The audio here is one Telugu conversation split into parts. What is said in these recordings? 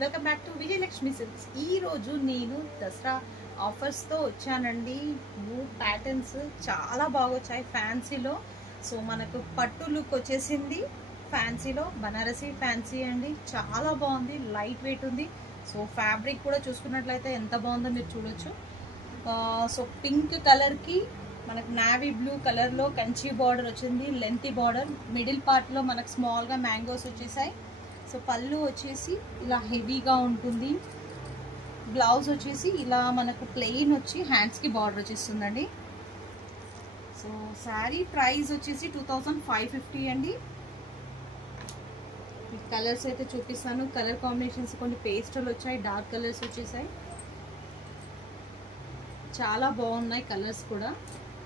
Welcome back to Vijayalakshmi silks. ఈ రోజు నేను దసరా ఆఫర్స్తో వచ్చానండి. న్యూ ప్యాటర్న్స్ చాలా బాగా వచ్చాయి ఫ్యాన్సీలో. సో మనకు పట్టు లుక్ వచ్చేసింది ఫ్యాన్సీలో, బనారసీ ఫ్యాన్సీ అండి. చాలా బాగుంది, లైట్ వెయిట్ ఉంది. సో ఫ్యాబ్రిక్ కూడా చూసుకున్నట్లయితే ఎంత బాగుందో మీరు చూడొచ్చు. సో పింక్ కలర్కి మనకు నావీ బ్లూ కలర్లో కంచి బార్డర్ వచ్చింది, లెంతీ బార్డర్. మిడిల్ పార్ట్లో మనకు స్మాల్గా మ్యాంగోస్ వచ్చేసాయి. సో పళ్ళు వచ్చేసి ఇలా హెవీగా ఉంటుంది. బ్లౌజ్ వచ్చేసి ఇలా మనకు ప్లెయిన్ వచ్చి హ్యాండ్స్కి బార్డర్ వచ్చేస్తుందండి. సో శారీ ప్రైస్ వచ్చేసి 2550 అండి. కలర్స్ అయితే చూపిస్తాను. కలర్ కాంబినేషన్స్ కొన్ని పేస్టల్ వచ్చాయి, డార్క్ కలర్స్ వచ్చేసాయి. చాలా బాగున్నాయి కలర్స్ కూడా.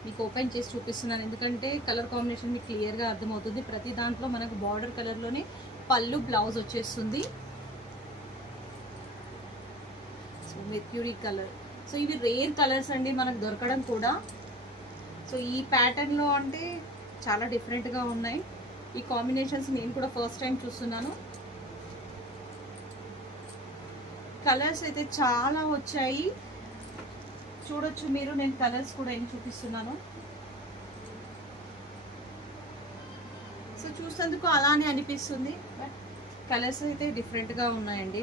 మీకు ఓపెన్ చేసి చూపిస్తున్నాను ఎందుకంటే కలర్ కాంబినేషన్ మీకు క్లియర్గా అర్థమవుతుంది. ప్రతి దాంట్లో మనకు బార్డర్ కలర్లోనే పళ్ళు బ్లౌజ్ వచ్చేస్తుంది. So mercury colour. సో ఇవి రేర్ కలర్స్ అండి మనకు దొరకడం కూడా. సో ఈ ప్యాటర్న్లో అంటే చాలా డిఫరెంట్గా ఉన్నాయి ఈ కాంబినేషన్స్. నేను కూడా ఫస్ట్ టైం చూస్తున్నాను. కలర్స్ అయితే చాలా వచ్చాయి, చూడొచ్చు మీరు. నేను కలర్స్ కూడా ఏం చూపిస్తున్నాను. సో చూసేందుకు అలానే అనిపిస్తుంది, బట్ కలర్స్ అయితే డిఫరెంట్గా ఉన్నాయండి.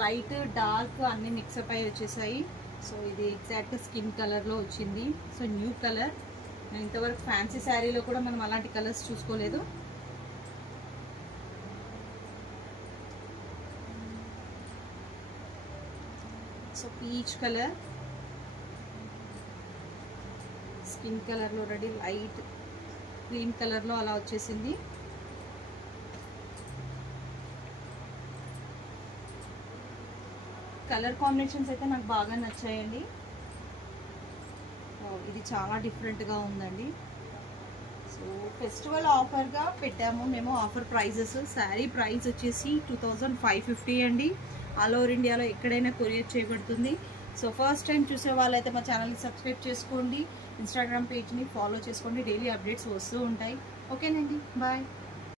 లైట్ డార్క్ అన్ని మిక్సప్ అయి వచ్చేసాయి. సో ఇది ఎగ్జాక్ట్ స్కిన్ కలర్లో వచ్చింది. So new colour. ఇంతవరకు ఫ్యాన్సీ శారీలో కూడా మనం అలాంటి కలర్స్ చూసుకోలేదు. సో పీచ్ కలర్, స్కిన్ కలర్లో రెడీ లైట్ క్రీమ్ కలర్లో అలా వచ్చేసింది. కలర్ కాంబినేషన్స్ అయితే నాకు బాగా నచ్చాయండి. ఇది చాలా డిఫరెంట్గా ఉందండి. సో ఫెస్టివల్ ఆఫర్గా పెట్టాము మేము ఆఫర్ ప్రైజెస్. శారీ ప్రైస్ వచ్చేసి 2550 అండి. ఆల్ ఓవర్ ఇండియాలో ఎక్కడైనా కొరియర్ చేయబడుతుంది. సో ఫస్ట్ టైం చూసే వాళ్ళైతే మా ఛానల్ని సబ్స్క్రైబ్ చేసుకోండి, ఇన్స్టాగ్రామ్ పేజ్ని ఫాలో చేసుకోండి. డైలీ అప్డేట్స్ వస్తూ ఉంటాయి. ఓకేనండి, బాయ్.